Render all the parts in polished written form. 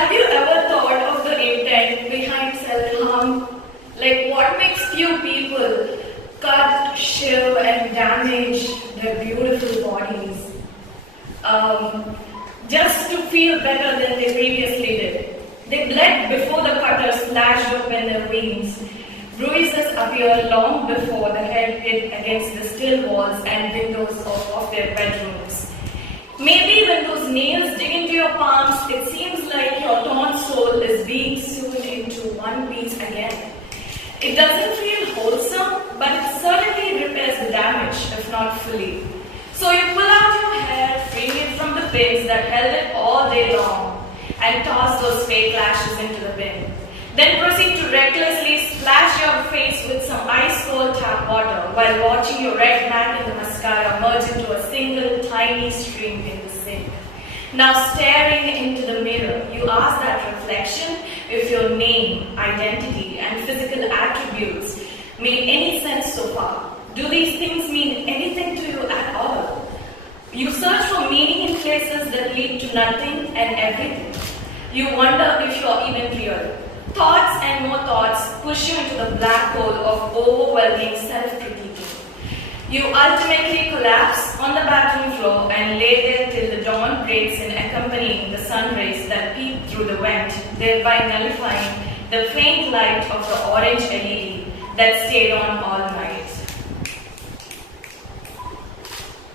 Have you ever thought of the intent behind self-harm? Like what makes few people cut, shiv and damage their beautiful bodies just to feel better than they previously did? They bled before the cutter slashed open their veins. Bruises appear long before the head hit against the still walls and windows of their bedrooms. Maybe when those nails dig into your palms, it seems like your torn soul is being sewn into one piece again. It doesn't feel wholesome, but it certainly repairs the damage, if not fully. So you pull out your hair, freeing it from the pins that held it all day long, and toss those fake lashes into the bin. Then proceed to recklessly splash your face with some ice-cold tap water while watching your red MAC in the mascara merge into a single tiny stream in the sink. Now staring into the mirror, you ask that reflection if your name, identity, and physical attributes made any sense so far. Do these things mean anything to you at all? You search for meaning in places that lead to nothing and everything. You wonder if you're even real. Thoughts and more thoughts push you into the black hole of overwhelming self-critiquing. You ultimately collapse on the bathroom floor and lay there till the dawn breaks in accompanying the sun rays that peep through the vent, thereby nullifying the faint light of the orange LED that stayed on all night.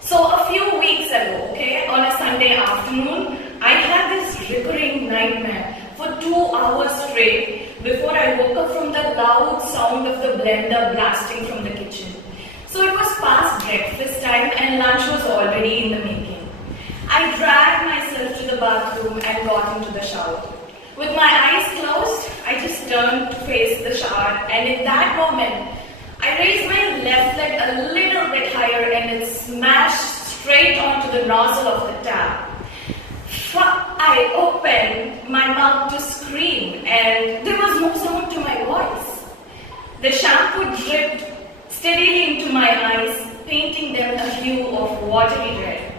So a few weeks ago, on a Sunday afternoon, I had this recurring nightmare for 2 hours straight before I woke up from the loud sound of the blender blasting from the kitchen. So it was past breakfast time and lunch was already in the making. I dragged myself to the bathroom and got into the shower. With my eyes closed, I just turned to face the shower, and in that moment, I raised my left leg a little bit higher and it smashed straight onto the nozzle of the tap. I opened my mouth to scream and there was no sound to my voice. The shampoo dripped steadily into my eyes, painting them a hue of watery red.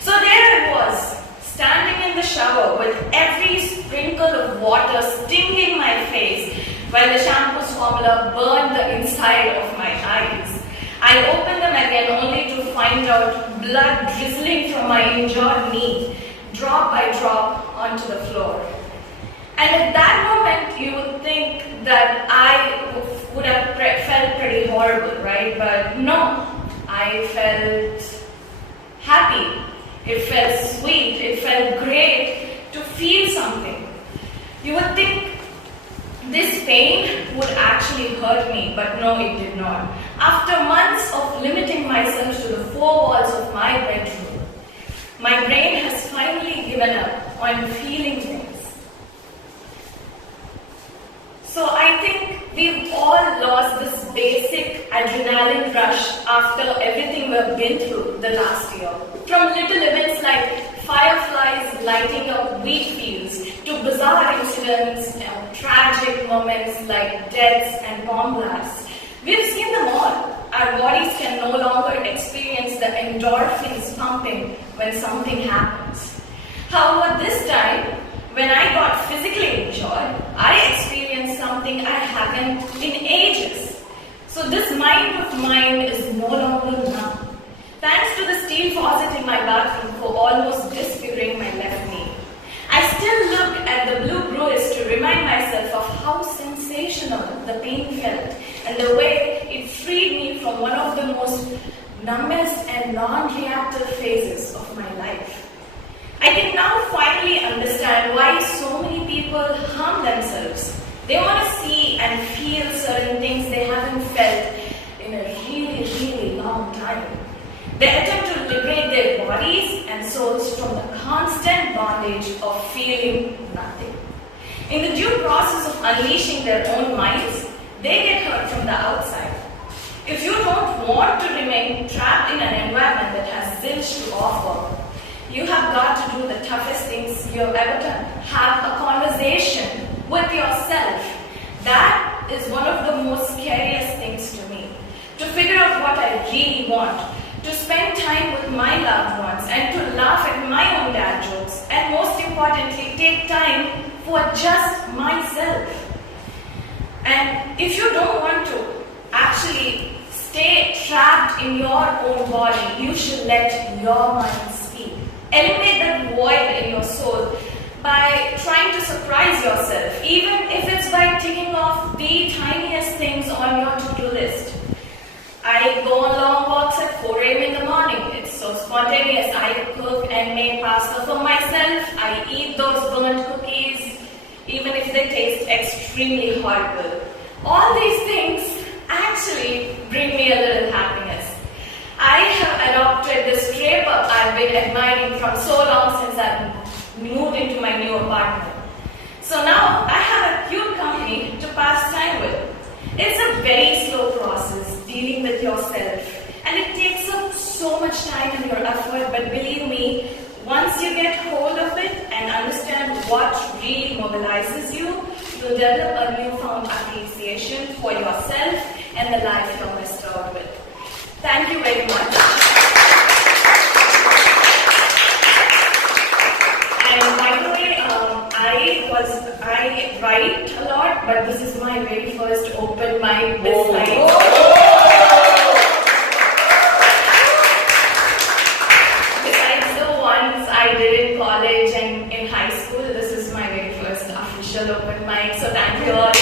So there I was, standing in the shower with every sprinkle of water stinging my face while the shampoo's formula burned the inside of my eyes. I opened them again only to find out blood drizzling from my injured knee, drop by drop onto the floor. And at that moment, you would think that I would have felt pretty horrible, right? But no, I felt happy. It felt sweet. It felt great to feel something. You would think this pain would actually hurt me, but no, it did not. After months of limiting myself to the 4 walls of my bedroom, my brain has finally given up on feeling things. So I think we've all lost this basic adrenaline rush after everything we've been through the last year. From little events like fireflies lighting up wheat fields to bizarre incidents, tragic moments like deaths and bomb blasts. We've seen them all. Our bodies can no longer experience the endorphins pumping when something happens. However, this time, when I got physically injured, I experienced something I haven't in ages. So this mind of mine is no longer numb. Thanks to the steel faucet in my bathroom for almost disfiguring my left knee. I still look at the blue bruise to remind myself of how sensational the pain felt and the way it freed me from one of the most numbest and non-reactive phases of my life. I can now finally understand why so many people harm themselves. They want to see and feel certain things they haven't felt in a really, really long time. They attempt to liberate their bodies and souls from the constant bondage of feeling nothing. In the due process of unleashing their own minds, they get hurt from the outside. If you don't want to remain trapped in an environment that has zilch to offer, you have got to do the toughest things you have ever done. Have a conversation with yourself. That is one of the most scariest things to me. To figure out what I really want. To spend time with my loved ones and to laugh at my own dad jokes. And most importantly, take time for just myself. And if you don't want to actually stay trapped in your own body, you should let your mind speak. Eliminate that void in your soul by trying to surprise yourself, even if it's by ticking off the tiniest things on your to-do list. I go on long walks at 4 a.m. in the morning. It's so spontaneous. I cook and make pasta for myself. I eat those burnt cookies, even if they taste extremely horrible. All these things actually bring me a little happiness. I have adopted this draper I've been admiring from so long since I've moved into my new apartment. So now I have a cute company to pass time with. It's a very slow process dealing with yourself, and it takes up so much time and your effort, but believe me, once you get hold of it and understand what really mobilizes you, you'll develop a newfound appreciation for yourself and the life you're bestowed with. Thank you very much. And by the way, I write a lot, but this is my very first open mic besides. Besides the ones I did in college and in high school, this is my very first official open mic. So thank you all.